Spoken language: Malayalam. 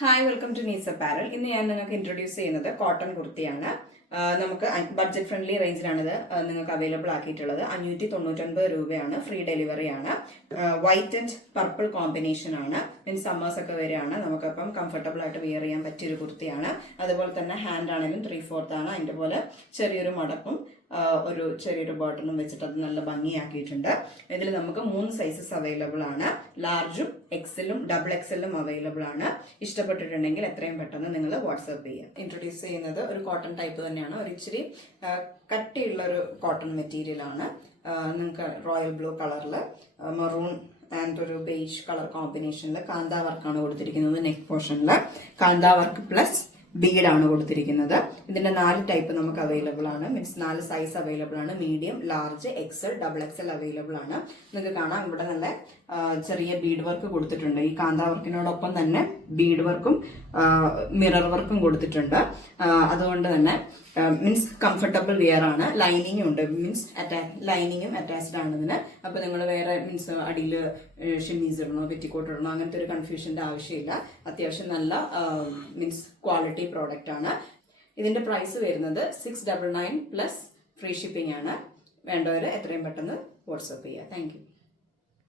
Hi, welcome to Nees apparel. ഇന്ന് ഞാൻ നിങ്ങൾക്ക് ഇൻട്രൊഡ്യൂസ് ചെയ്യുന്നത് കോട്ടൺ കുർത്തിയാണ്. നമുക്ക് ബഡ്ജറ്റ് ഫ്രണ്ട്ലി റേഞ്ചിലാണിത് നിങ്ങൾക്ക് അവൈലബിൾ ആക്കിയിട്ടുള്ളത്. 599 രൂപയാണ്. ഫ്രീ ഡെലിവറി ആണ്. വൈറ്റ് ആൻഡ് പർപ്പിൾ കോമ്പിനേഷൻ ആണ്. മീൻസ് സമ്മേഴ്സ് ഒക്കെ വരികയാണ്. നമുക്കപ്പം കംഫർട്ടബിൾ ആയിട്ട് വെയർ ചെയ്യാൻ പറ്റിയൊരു കുർത്തിയാണ്. അതുപോലെ തന്നെ ഹാൻഡ് ആണെങ്കിലും 3/4 ആണ്. അതിൻ്റെ പോലെ ചെറിയൊരു മടക്കും ഒരു ചെറിയൊരു ബട്ടണും വെച്ചിട്ട് അത് നല്ല ഭംഗിയാക്കിയിട്ടുണ്ട്. ഇതിൽ നമുക്ക് 3 സൈസസ് അവൈലബിൾ ആണ്. ലാർജും എക്സലും ഡബിൾ എക്സലും അവൈലബിൾ ആണ്. ഇഷ്ടപ്പെട്ടിട്ടുണ്ടെങ്കിൽ എത്രയും പെട്ടെന്ന് നിങ്ങൾ വാട്സാപ്പ് ചെയ്യുക. ഇൻട്രൊഡ്യൂസ് ചെയ്യുന്നത് ഒരു കോട്ടൺ ടൈപ്പ് തന്നെയാണ്. ഒരു ഇച്ചിരി കട്ടിയുള്ള ഒരു കോട്ടൺ മെറ്റീരിയൽ ആണ്. നിങ്ങൾക്ക് റോയൽ ബ്ലൂ കളറിൽ മെറൂൺ ആൻഡ് ഒരു ബേജ് കളർ കോമ്പിനേഷനിൽ കാന്താ വർക്കാണ് കൊടുത്തിരിക്കുന്നത്. നെക്ക് പോർഷനിൽ കാന്താ വർക്ക് പ്ലസ് ബീഡാണ് കൊടുത്തിരിക്കുന്നത്. ഇതിന്റെ 4 ടൈപ്പ് നമുക്ക് അവൈലബിൾ ആണ്. മീൻസ് 4 സൈസ് അവൈലബിൾ ആണ്. Medium, large, XL, double XL available ആണ്. നിങ്ങൾക്ക് കാണാം ഇവിടെ നല്ല ചെറിയ ബീഡ് വർക്ക് കൊടുത്തിട്ടുണ്ട്. ഈ കാന്താ വർക്കിനോടൊപ്പം തന്നെ ബീഡ് വർക്കും മിറർ വർക്കും കൊടുത്തിട്ടുണ്ട്. അതുകൊണ്ട് തന്നെ മീൻസ് കംഫർട്ടബിൾ വെയർ ആണ്. ലൈനിങ്ങും ഉണ്ട്. മീൻസ് ലൈനിങ്ങും അറ്റാച്ച്ഡ് ആണ് ഇതിന്. അപ്പൊ നിങ്ങൾ വേറെ മീൻസ് അടിയിൽ ഷെമീസ് ഇടണോ പെറ്റിക്കോട്ട് ഇടണോ അങ്ങനത്തെ ഒരു കൺഫ്യൂഷന്റെ ആവശ്യമില്ല. അത്യാവശ്യം നല്ല മീൻസ് ക്വാളിറ്റി പ്രോഡക്റ്റ് ആണ്. ഇതിന്റെ പ്രൈസ് വരുന്നത് 699 പ്ലസ് ഫ്രീ ഷിപ്പിംഗ് ആണ്. വേണ്ടവര് എത്രയും പെട്ടെന്ന് വാട്സ്ആപ്പ് ചെയ്യുക. Thank you.